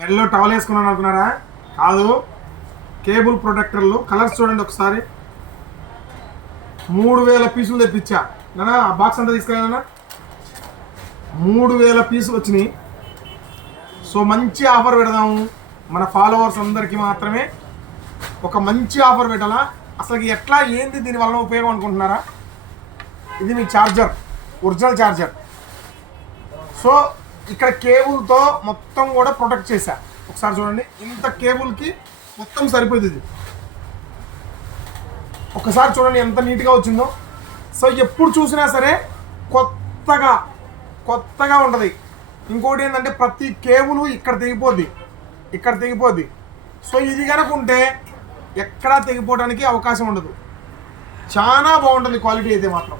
మెడలో టవల్ వేసుకున్నాను అనుకున్నారా? కాదు, కేబుల్ ప్రొటెక్టర్లు. కలర్స్ చూడండి ఒకసారి. 3000 పీసులు తెప్పించా నానా. ఆ బాక్స్ అంతా తీసుకెళ్ళానా? 3000 పీసులు వచ్చినాయి. సో మంచి ఆఫర్ పెడదాము మన ఫాలోవర్స్ అందరికీ మాత్రమే. ఒక మంచి ఆఫర్ పెట్టాలా? అసలు ఎట్లా ఏంది దీనివల్ల ఉపయోగం అనుకుంటున్నారా? ఇది మీ ఛార్జర్, ఒరిజినల్ ఛార్జర్. సో ఇక్కడ కేబుల్తో మొత్తం కూడా ప్రొటెక్ట్ చేశా. ఒకసారి చూడండి, ఇంత కేబుల్కి మొత్తం సరిపోతుంది ఇది. ఒకసారి చూడండి ఎంత నీట్గా వచ్చిందో. సో ఎప్పుడు చూసినా సరే కొత్తగా ఉంటుంది. ఇంకోటి ఏంటంటే ప్రతి కేబుల్ ఇక్కడ తెగిపోద్ది. సో ఇది కనుక ఉంటే ఎక్కడా తెగిపోవడానికి అవకాశం ఉండదు. చాలా బాగుంటుంది క్వాలిటీ అయితే మాత్రం.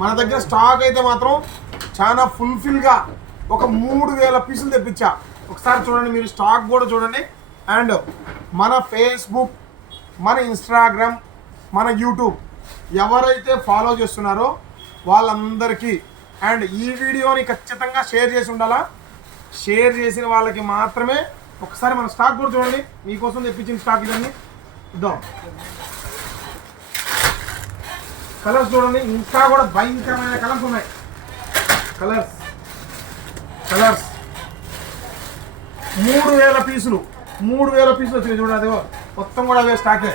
మన దగ్గర స్టాక్ అయితే మాత్రం చాలా ఫుల్ఫిల్గా ఒక 3000 పీసులు తెప్పించా. ఒకసారి చూడండి, మీరు స్టాక్ కూడా చూడండి. అండ్ మన ఫేస్బుక్, మన ఇన్స్టాగ్రామ్, మన యూట్యూబ్ ఎవరైతే ఫాలో చేస్తున్నారో వాళ్ళందరికీ అండ్ ఈ వీడియోని ఖచ్చితంగా షేర్ చేసి ఉండాలా. షేర్ చేసిన వాళ్ళకి మాత్రమే. ఒకసారి మన స్టాక్ కూడా చూడండి, మీకోసం తెప్పించిన స్టాక్ ఇవన్నీ. ఇద్దాం కలర్స్ చూడండి, ఇంకా కూడా భయంకరమైన కలర్స్ ఉన్నాయి. కలర్స్ 3000 పీసులు వచ్చినాయి చూడండి. అదే మొత్తం కూడా అవే స్టాకే.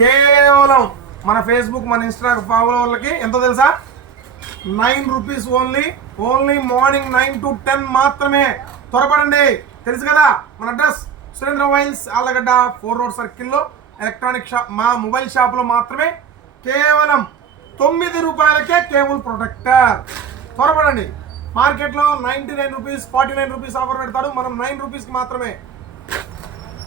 కేవలం మన ఫేస్బుక్, మన ఇన్స్టాగ్రామ్ ఫాలోవర్లకి ఎంతో తెలుసా? 9 రూపీస్ ఓన్లీ మార్నింగ్ 9 to 10 మాత్రమే. త్వరపడండి. తెలుసు కదా మన address Surendra mobiles, Allagadda 4 road సర్కిల్లో ఎలక్ట్రానిక్ షాప్. మా మొబైల్ షాప్లో మాత్రమే కేవలం 9 రూపాయలకే కేబుల్ ప్రొటెక్టర్. త్వరపడండి. మార్కెట్లో 99 రూపీస్, 49 రూపీస్ ఆఫర్ పెడతాడు. మనం 9 రూపీస్కి మాత్రమే